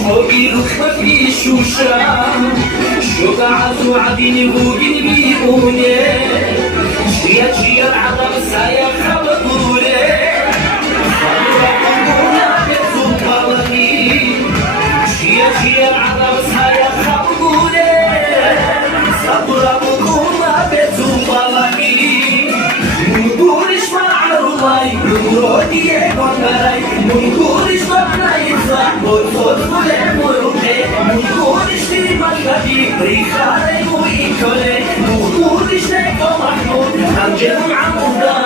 شوقي خفي شوشة شجاعة عدين بوجين بيقوني شيا شيا العظم سايا خبطولي صبرا قبونا بيتو قلبي شيا شيا العظم سايا خبطولي صبرا قبونا بيتو قلبي منقولش مع الله نورودي يقنعي منقولش مع يفرح والفوت فلان مروحي منقولش لي مشهدي ريخاري وإيكولي منقولش لك محمود هنجم عمودا